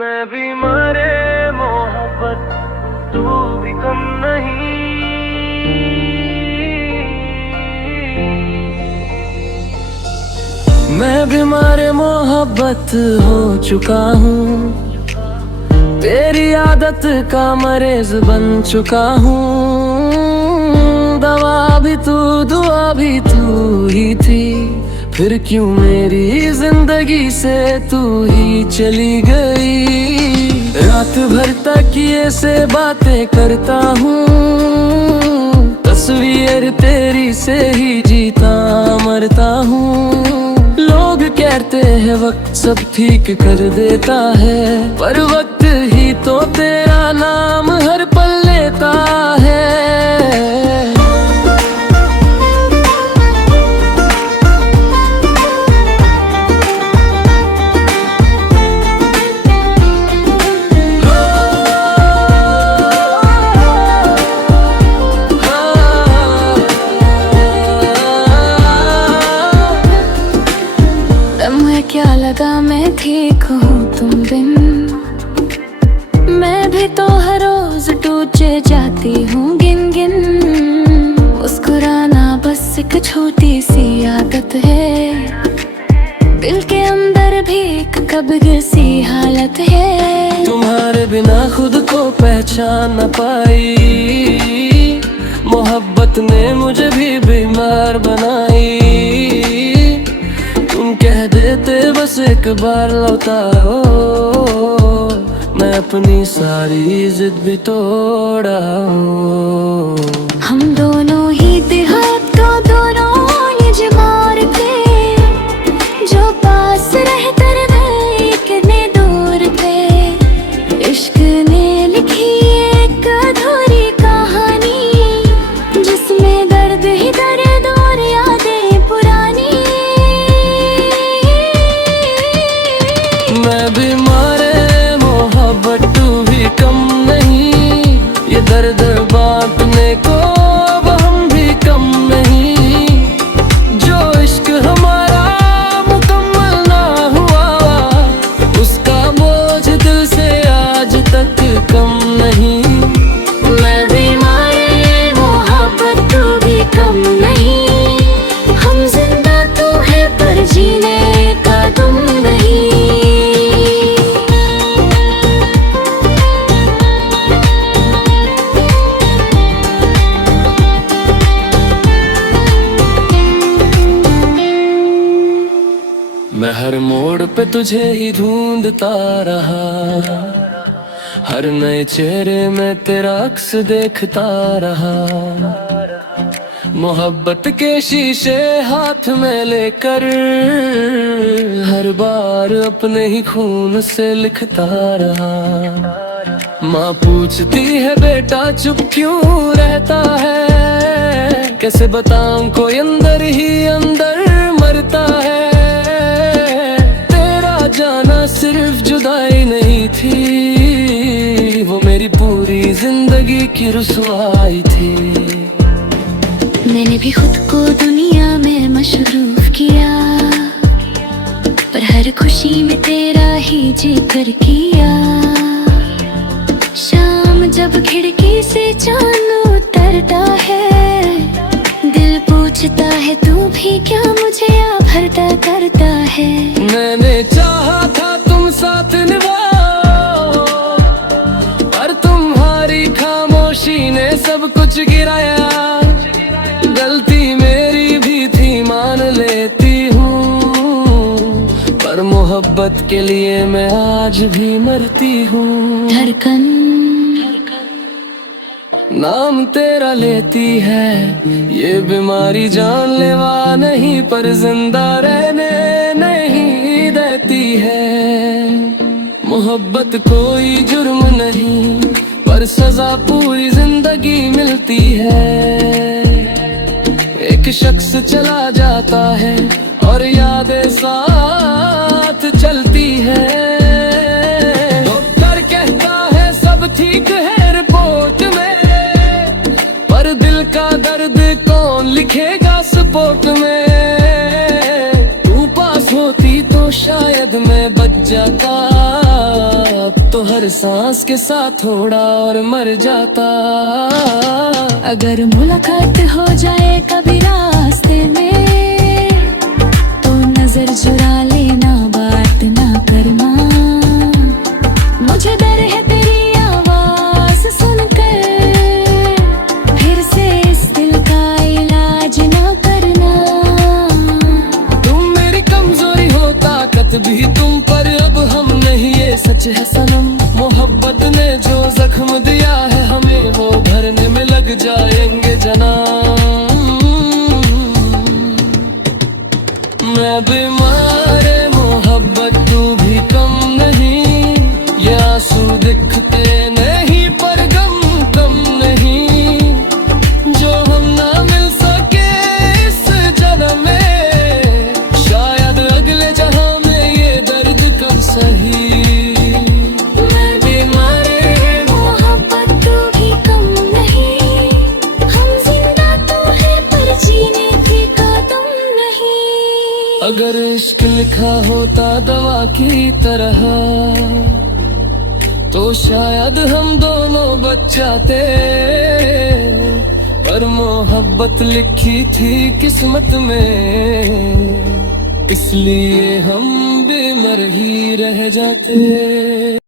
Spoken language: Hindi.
मैं भी मरे मोहब्बत तू भी कम नहीं। मैं भी मरे मोहब्बत हो चुका हूँ, तेरी आदत का मरीज बन चुका हूँ। दवा भी तू दुआ भी तू ही थी, फिर क्यों मेरी जिंदगी से तू ही चली गई। रात भर तकिए से बातें करता हूँ, तस्वीर तेरी से ही जीता मरता हूँ। लोग कहते हैं वक्त सब ठीक कर देता है, पर वक्त ही तो तेरा नाम हर पल लेता है। क्या लगा मैं ठीक हूँ तुम बिन, मैं भी तो हर रोज टूट जाती हूँ गिन गिन। मुस्कुराना बस एक छोटी सी आदत है, दिल के अंदर भी एक कब्र सी हालत है। तुम्हारे बिना खुद को पहचान न पाई, मोहब्बत ने मुझे भी बीमार बनाई। तुम कह देते बस एक बार लौटा हो, मैं अपनी सारी जिद भी तोड़ा हूँ। हम दोनों ही देहात का दोनों यजमार थे, जो पास रहते रहे कितने दूर थे। इश्क ने लिखी एक अधूरी कहानी, जिसमें दर्द ही दर्द और यादें पुरानी। मैं भी मरे मोहब्बत तू भी कम नहीं, ये दर्द बांटने को अब हम भी कम नहीं। जो इश्क हमारा मुकम्मल ना हुआ, उसका बोझ दिल से आज तक कम नहीं। मैं भी मरे मोहब्बत तू भी कम नहीं, हम जिंदा तो है पर जीने का तुम नहीं। मैं हर मोड़ पे तुझे ही ढूंढता रहा, हर नए चेहरे में तेरा अक्स देखता रहा। मोहब्बत के शीशे हाथ में लेकर हर बार अपने ही खून से लिखता रहा। माँ पूछती है बेटा चुप क्यों रहता है, कैसे बताऊं कोई अंदर ही अंदर मरता है। जाना सिर्फ जुदाई नहीं थी, वो मेरी पूरी जिंदगी की रुसवाई थी। मैंने भी खुद को दुनिया में मशरूफ किया, पर हर खुशी में तेरा ही जिक्र किया। शाम जब खिड़की से चांद उतरता है, दिल पूछता है तू भी क्या मुझे भरता करता है। मैंने चाहा था तुम साथ निभाओ, पर तुम्हारी खामोशी ने सब कुछ गिराया। गलती मेरी भी थी मान लेती हूँ, पर मोहब्बत के लिए मैं आज भी मरती हूँ। धड़कन नाम तेरा लेती है, ये बीमारी जानलेवा नहीं, पर जिंदा रहने नहीं देती है। मोहब्बत कोई जुर्म नहीं, पर सजा पूरी जिंदगी मिलती है। एक शख्स चला जाता है और यादें साथ चलती है। डॉक्टर कहता है सब ठीक है रिपोर्ट में, पर दिल का दर्द कौन लिखेगा सपोर्ट में। तू पास होती तो शायद मैं बच जाता, तो हर सांस के साथ थोड़ा और मर जाता। अगर मुलाकात हो जाए कभी रास्ते में तो नजर चुरा लेना, बात ना करना। मुझे डर है तेरी आवाज सुनकर फिर से इस दिल का इलाज ना करना। तुम मेरी कमजोरी हो, ताकत भी तुम पर अब हम नहीं, ये सच है सनम। मोहब्बत ने जो जख्म दिया है हमें, वो भरने में लग जाएंगे जनाम। मैं बीमार मोहब्बत, तू भी कम नहीं। ये आंसू दिखते नहीं पर गम कम नहीं। जो हम ना मिल सके इस जन्म में, शायद अगले जहां में ये दर्द कम सही। मैं बीमार मोहब्बत, तू भी कम नहीं। हम जिंदा तो है पर जीने की कदम नहीं। अगर इश्क लिखा होता दवा की तरह, तो शायद हम दोनों बच जाते। पर मोहब्बत लिखी थी किस्मत में, इसलिए हम बेमर ही रह जाते।